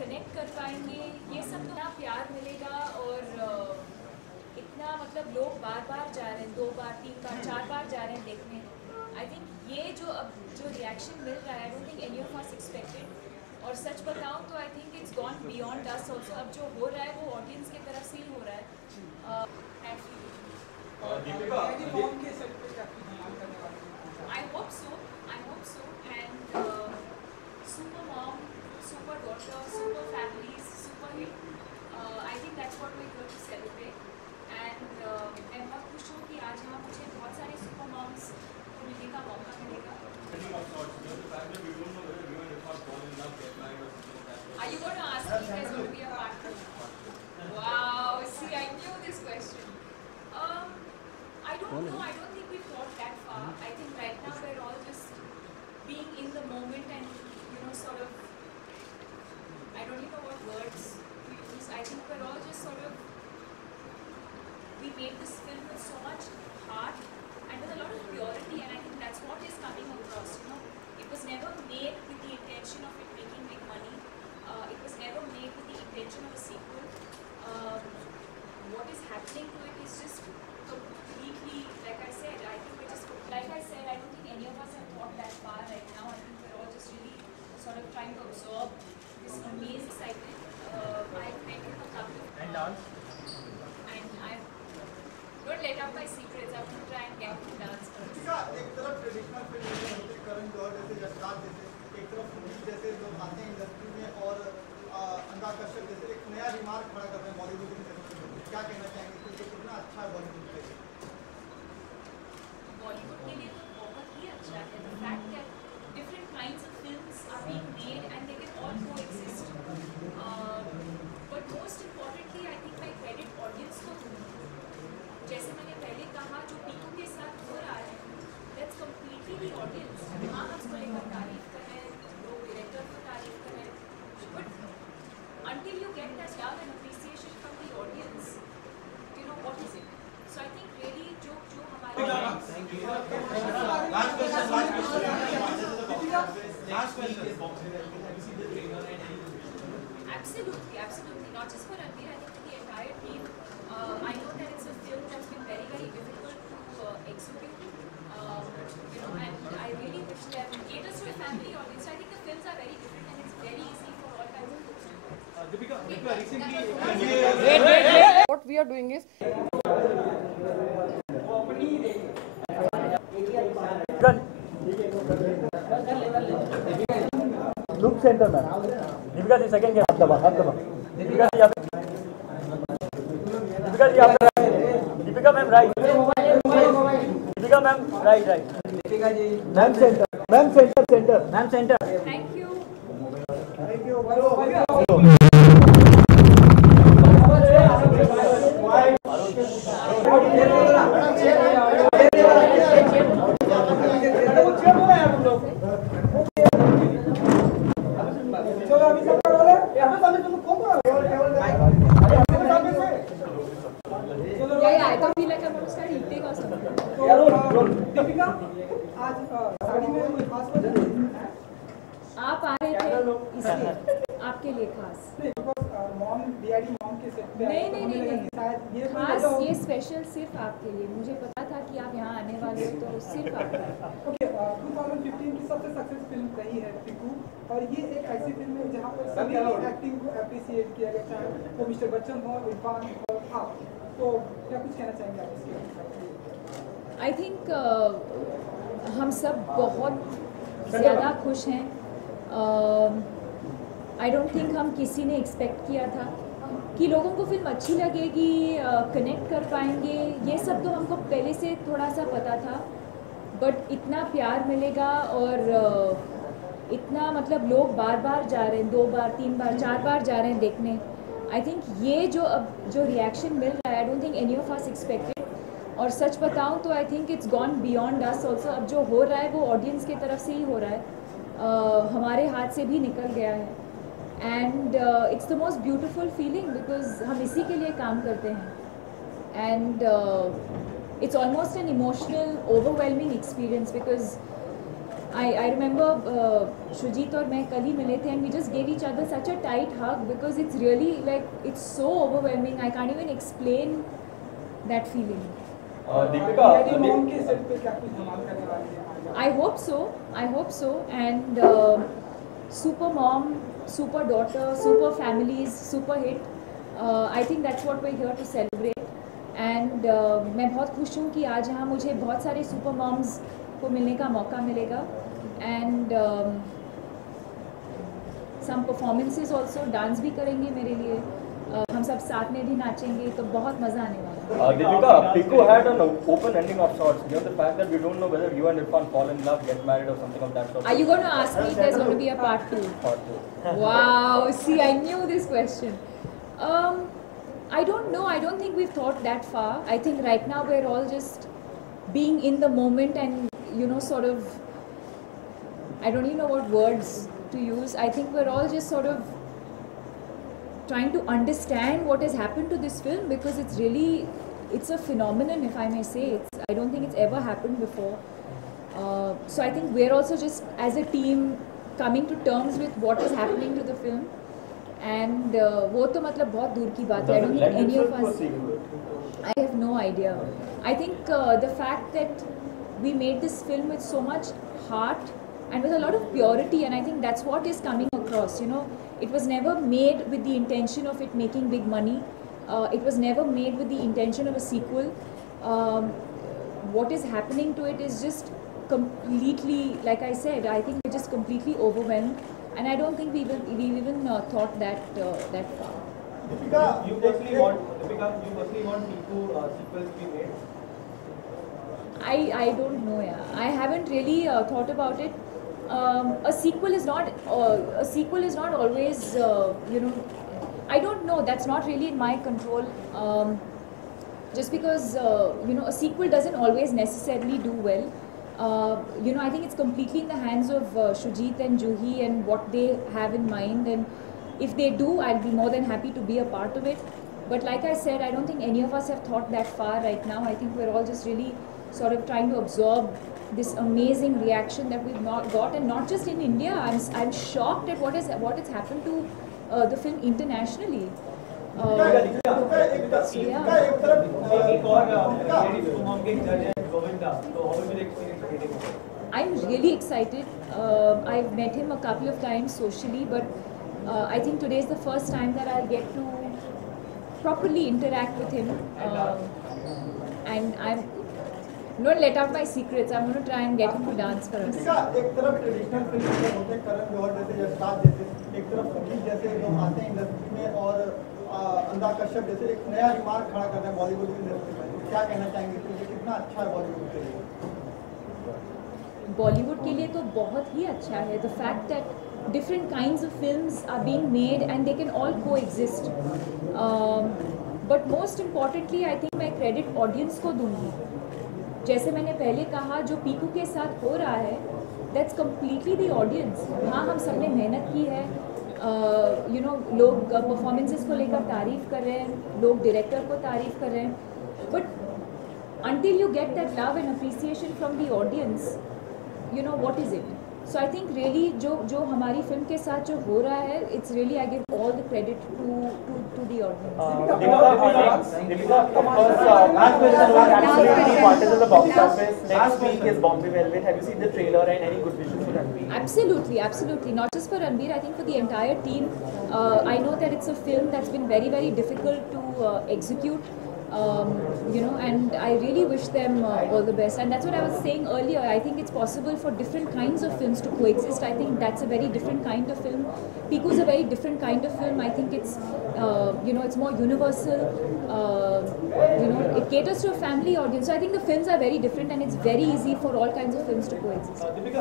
Connect कर पाएंगे, ये सब तो ना प्यार मिलेगा। और इतना मतलब लोग बार बार जा रहे हैं, 2 बार 3 बार 4 बार जा रहे हैं देखने। आई थिंक ये जो अब जो रिएक्शन मिल रहा है, I don't think any of us expected. और सच बताऊं तो I think it's gone beyond us also. अब जो हो रहा है वो ऑडियंस की तरफ से ही हो रहा है। I hope so. I hope so. And super mom, super daughter, super families, super hit. I think that's what we're going to celebrate. And मैं बहुत खुश हूँ कि आज यहाँ मुझे बहुत सारे super moms को मिलने का मौका मिलेगा. Are you going to ask me if there's going to be a part 2? Wow. See, I knew this question. I don't know. I don't think we've thought that far. I think right now we're all just being in the moment and sort of, I don't even know what words to use. I think we're all just sort of, we made this film with so much heart and with a lot of purity, and I think that's what is coming across. It was never made with the intention of it making big money. It was never made with the intention of a sequel. What is happening to it is just completely, like I said, I don't think any of us have thought that far right now. I think we're all just really sort of trying to absorb this amazing excitement. I've met him a couple of times. And I don't let out my secrets. I'm going to try and get him to dance first. एक तरफ traditional film में होते करण जौहर जैसे, यशराज जैसे, एक तरफ police जैसे लोग आते हैं इंडस्ट्री में और अनुराग कश्यप जैसे एक नया रिमार्क खड़ा कर रहे हैं बॉलीवुड की फिल्म में। क्या कहना चाहेंगे क्योंकि कितना अच्छा है बॉलीवुड के लिए? बॉलीवुड के लिए तो बहुत ही अच्छा है। The fact that different kinds of films are being made and they can all coexist. But most importantly, I think मैं credit audience को दूँगी। जैसे मैंने पहले कहा, जो पीकू के साथ हो रहा है, that's completely the audience. हाँ, हम उसको लेकर तारीफ कर रहे हैं, लोग डायरेक्टर को तारीफ कर रहे हैं, but until you get that love and appreciation from the audience, what is it? So I think really जो हमारे Absolutely. Not just for Ranveer, I think for the entire team. I know that it's a film that's been very, very difficult to execute. And I really wish them caters to a family audience. I think the films are very different and it's very easy for all kinds of films. Deepika, recently. What we are doing is. Look center man. Deepika ji second game. हाथ दबा. Deepika ji आप. Deepika ma'am right. Deepika ma'am right. Deepika ji. Ma'am center. Ma'am center. Thank you. I don't feel like I'm going to start eating or something. Deepika, आज साड़ी में कोई खास वजह? आप आ रहे थे इसलिए, आपके लिए खास। मॉम डीआईडी मॉम के सेट पे नहीं, खास ये स्पेशल सिर्फ आपके लिए। मुझे पता था कि आप यहाँ आने वाले हो, तो सिर्फ आपके लिए। ओके, 2015 की सबसे सक्सेस फिल्म रही है पीकू, और ये एक ऐसी फिल्म है जहाँ पर सभी एक्टिंग को अप्रिशिएट किया गया, चाहे वो मिस्टर बच्चन हो, इरफान और आप। तो क्या कुछ कहना चाहेंगे आप इसके? आई थिंक हम सब बहुत ज़्यादा खुश हैं। आई डोंट थिंक हम किसी ने एक्सपेक्ट किया था कि लोगों को फिल्म अच्छी लगेगी, कनेक्ट कर पाएंगे। ये सब तो हमको पहले से थोड़ा सा पता था, बट इतना प्यार मिलेगा और इतना मतलब लोग बार बार जा रहे हैं, 2 बार 3 बार 4 बार जा रहे हैं देखने। आई थिंक ये जो अब जो रिएक्शन मिल रहा है, I don't think any of us expected. और सच बताऊं तो I think it's gone beyond us also. अब जो हो रहा है वो ऑडियंस की तरफ से ही हो रहा है, हमारे हाथ से भी निकल गया है। And it's the most beautiful feeling because हम इसी के लिए काम करते हैं। And it's almost an emotional, overwhelming experience because I remember Shujit और मैं कल ही मिले थे and we just gave each other such a tight hug because it's really like it's so overwhelming. I can't even explain that feeling. Daddy mom के set पे क्या कुछ धमाल करने वाली है? I hope so and super mom, super daughter, super families, super hit. I think that's what we're here to celebrate and मैं बहुत खुश हूँ कि आज यहाँ मुझे बहुत सारे super moms को मिलने का मौका मिलेगा and some performances also, dance भी करेंगे मेरे लिए, हम सब साथ में भी नाचेंगे तो बहुत मज़ा आने वाला है. Deepika, Piku had an open ending of sorts. You know, the fact that we don't know whether you and Irfan fall in love, get married, or something of that sort. Are you going to ask me if there's going to be a part 2? Part 2. Wow, see, I knew this question. I don't know. I don't think we've thought that far. I think right now we're all just being in the moment and, you know, sort of, I don't even know what words to use. I think we're all just sort of trying to understand what has happened to this film because it's really, it's a phenomenon, if I may say. I don't think it's ever happened before. So I think we're also just, as a team, coming to terms with what is happening to the film. And वो तो मतलब बहुत दूर की बात है. I don't think any of us. I have no idea. I think the fact that we made this film with so much heart and with a lot of purity, and I think that's what is coming across. You know, it was never made with the intention of it making big money. It was never made with the intention of a sequel. What is happening to it is just completely, like I said, I think we're just completely overwhelmed, and I don't think we even thought that that far. Deepika, You personally want Piku sequels to be made? I don't know. Yeah, I haven't really thought about it. A sequel is not always you know. I don't know. That's not really in my control. Just because you know, a sequel doesn't always necessarily do well. You know, I think it's completely in the hands of Shujit and Juhi and what they have in mind. And if they do, I'll be more than happy to be a part of it. But like I said, I don't think any of us have thought that far right now. I think we're all just really sort of trying to absorb this amazing reaction that we've not got, and not just in India. I'm shocked at what has happened to the film internationally. एक और lady सुमन के जज है गोविंदा, तो how will you experience meeting him? I'm really excited. I've met him a couple of times socially, but I think today is the first time that I'll get to properly interact with him. And I'm not let out my secrets. I'm going to try and get him to dance for us. Deepika, एक तरफ traditional film में होते हैं करण जौहर जैसे, यशराज जैसे, एक तरफ फकीर जैसे लोग आते हैं इंडस्ट्री में और अनुराग कश्यप जैसे एक नया रिमार्क खड़ा कर रहे हैं बॉलीवुड की इंडस्ट्री में. तो क्या कहना चाहेंगे कि ये कितना अच्छा है बॉलीवुड के लिए? बॉलीवुड के लिए तो बहुत ही अच्छा है. The fact that different kinds of films are being made and they can all coexist. But most importantly, I think मैं credit audience को दूंगी. जैसे मैंने पहले कहा, जो पीकू के साथ हो रहा है, that's completely the audience. हाँ, हम सबने मेहनत की है. You know, लोग परफॉर्मेंसेस को लेकर तारीफ कर रहे हैं, लोग डायरेक्टर को तारीफ कर रहे हैं. But until you get that love and appreciation from the audience, you know, what is it? So I think really जो हमारी फिल्म के साथ जो हो रहा है, it's really, I give all the credit to the audience. Deepika, of course, last question was absolutely what is in the box office. Next week is Bombay Velvet. Have you seen the trailer and any good wishes for Ranveer? Absolutely, absolutely. Not just for Ranveer, I think for the entire team. I know that it's a film that's been very, very difficult to execute. You know, and I really wish them all the best. And that's what I was saying earlier. I think it's possible for different kinds of films to coexist. I think that's a very different kind of film. Piku is a very different kind of film. I think it's, you know, it's more universal. You know, it caters to a family audience. So I think the films are very different, and it's very easy for all kinds of films to coexist. Deepika,